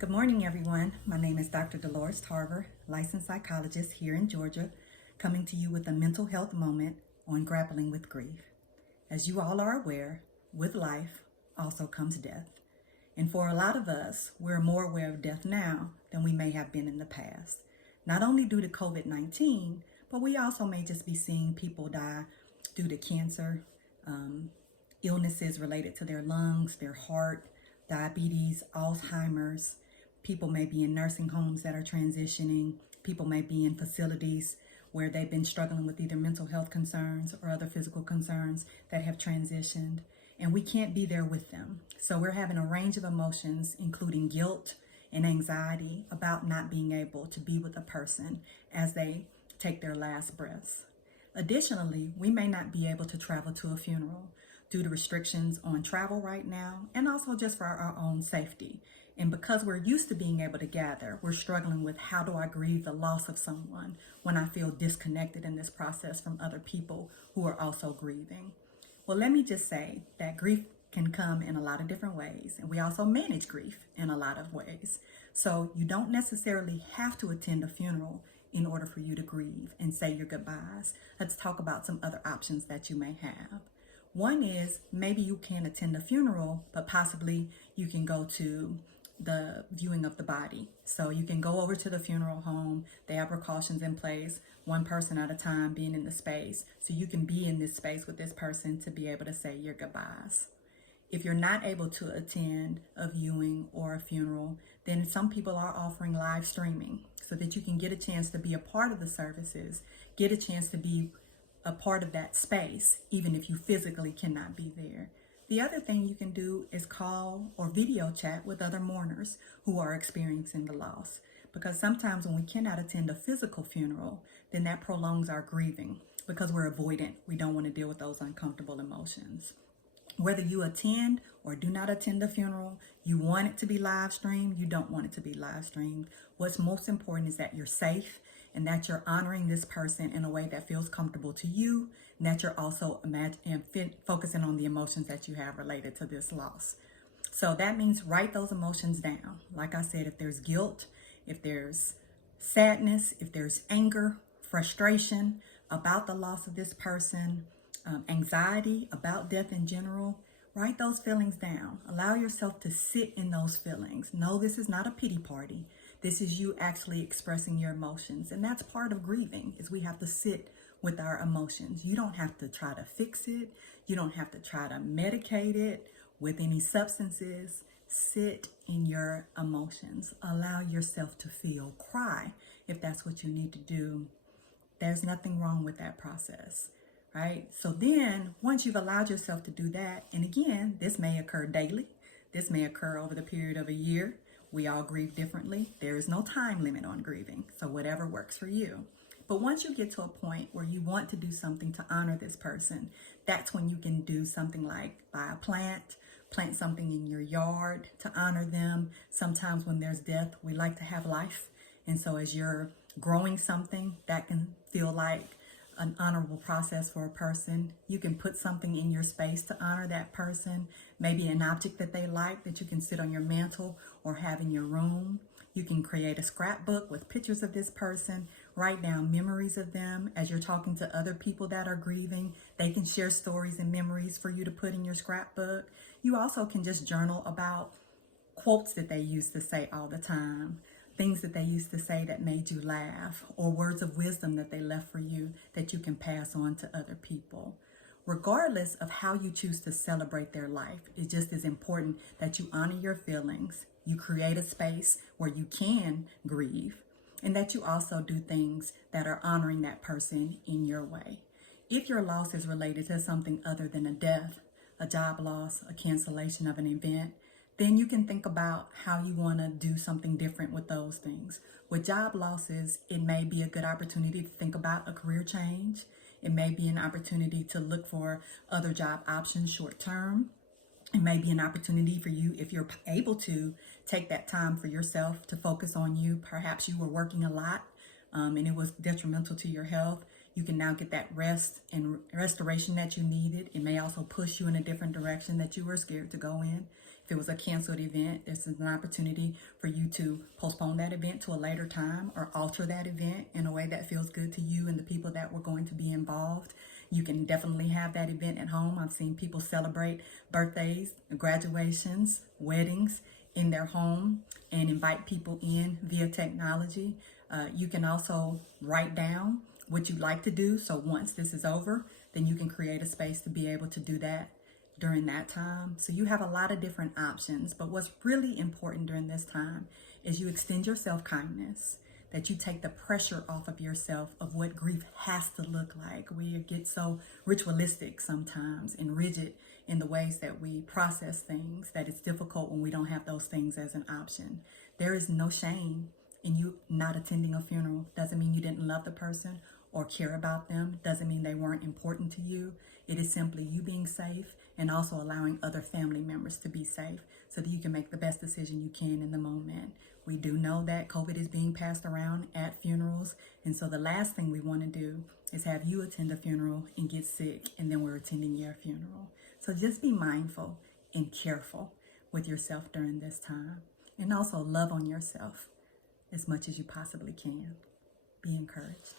Good morning, everyone. My name is Dr. Dolores Tarver, licensed psychologist here in Georgia, coming to you with a mental health moment on grappling with grief. As you all are aware, with life also comes death. And for a lot of us, we're more aware of death now than we may have been in the past. Not only due to COVID-19, but we also may just be seeing people die due to cancer, illnesses related to their lungs, their heart, diabetes, Alzheimer's. People may be in nursing homes that are transitioning. People may be in facilities where they've been struggling with either mental health concerns or other physical concerns that have transitioned. And we can't be there with them. So we're having a range of emotions, including guilt and anxiety about not being able to be with a person as they take their last breaths. Additionally, we may not be able to travel to a funeral due to restrictions on travel right now, and also just for our own safety. And because we're used to being able to gather, we're struggling with how do I grieve the loss of someone when I feel disconnected in this process from other people who are also grieving. Well, let me just say that grief can come in a lot of different ways, and we also manage grief in a lot of ways. So you don't necessarily have to attend a funeral in order for you to grieve and say your goodbyes. Let's talk about some other options that you may have. One is maybe you can't attend a funeral, but possibly you can go to the viewing of the body. So you can go over to the funeral home. They have precautions in place, one person at a time being in the space. So you can be in this space with this person to be able to say your goodbyes. If you're not able to attend a viewing or a funeral, then some people are offering live streaming so that you can get a chance to be a part of the services, get a chance to be a part of that space, even if you physically cannot be there. The other thing you can do is call or video chat with other mourners who are experiencing the loss. Because sometimes when we cannot attend a physical funeral, then that prolongs our grieving because we're avoidant. We don't want to deal with those uncomfortable emotions. Whether you attend or do not attend the funeral, you want it to be live streamed, you don't want it to be live streamed. What's most important is that you're safe and that you're honoring this person in a way that feels comfortable to you, and that you're also focusing on the emotions that you have related to this loss. So that means write those emotions down. Like I said, if there's guilt, if there's sadness, if there's anger, frustration about the loss of this person, anxiety about death in general, write those feelings down. Allow yourself to sit in those feelings. No, this is not a pity party. This is you actually expressing your emotions. And that's part of grieving, is we have to sit with our emotions. You don't have to try to fix it. You don't have to try to medicate it with any substances. Sit in your emotions. Allow yourself to feel. Cry if that's what you need to do. There's nothing wrong with that process, right? So then once you've allowed yourself to do that, and again, this may occur daily. This may occur over the period of a year. We all grieve differently. There is no time limit on grieving, so whatever works for you. But once you get to a point where you want to do something to honor this person, that's when you can do something like buy a plant something in your yard to honor them. Sometimes when there's death, we like to have life. And so as you're growing something, that can feel like an honorable process for a person. You can put something in your space to honor that person, maybe an object that they like that you can sit on your mantle or have in your room. You can create a scrapbook with pictures of this person, write down memories of them as you're talking to other people that are grieving. They can share stories and memories for you to put in your scrapbook. You also can just journal about quotes that they used to say all the time, things that they used to say that made you laugh, or words of wisdom that they left for you that you can pass on to other people. Regardless of how you choose to celebrate their life, it's just as important that you honor your feelings, you create a space where you can grieve, and that you also do things that are honoring that person in your way. If your loss is related to something other than a death, a job loss, a cancellation of an event, then you can think about how you want to do something different with those things. With job losses, it may be a good opportunity to think about a career change. It may be an opportunity to look for other job options short term. It may be an opportunity for you, if you're able to, take that time for yourself to focus on you. Perhaps you were working a lot and it was detrimental to your health. You can now get that rest and restoration that you needed. It may also push you in a different direction that you were scared to go in. If it was a canceled event, this is an opportunity for you to postpone that event to a later time or alter that event in a way that feels good to you and the people that were going to be involved. You can definitely have that event at home. I've seen people celebrate birthdays, graduations, weddings in their home and invite people in via technology. You can also write down what you'd like to do. So once this is over, then you can create a space to be able to do that during that time. So you have a lot of different options. But what's really important during this time is you extend your self-kindness, that you take the pressure off of yourself of what grief has to look like. We get so ritualistic sometimes and rigid in the ways that we process things that it's difficult when we don't have those things as an option. There is no shame in you not attending a funeral. Doesn't mean you didn't love the person or care about them. Doesn't mean they weren't important to you. It is simply you being safe and also allowing other family members to be safe so that you can make the best decision you can in the moment. We do know that COVID is being passed around at funerals. And so the last thing we want to do is have you attend a funeral and get sick and then we're attending your funeral. So just be mindful and careful with yourself during this time. And also love on yourself as much as you possibly can. Be encouraged.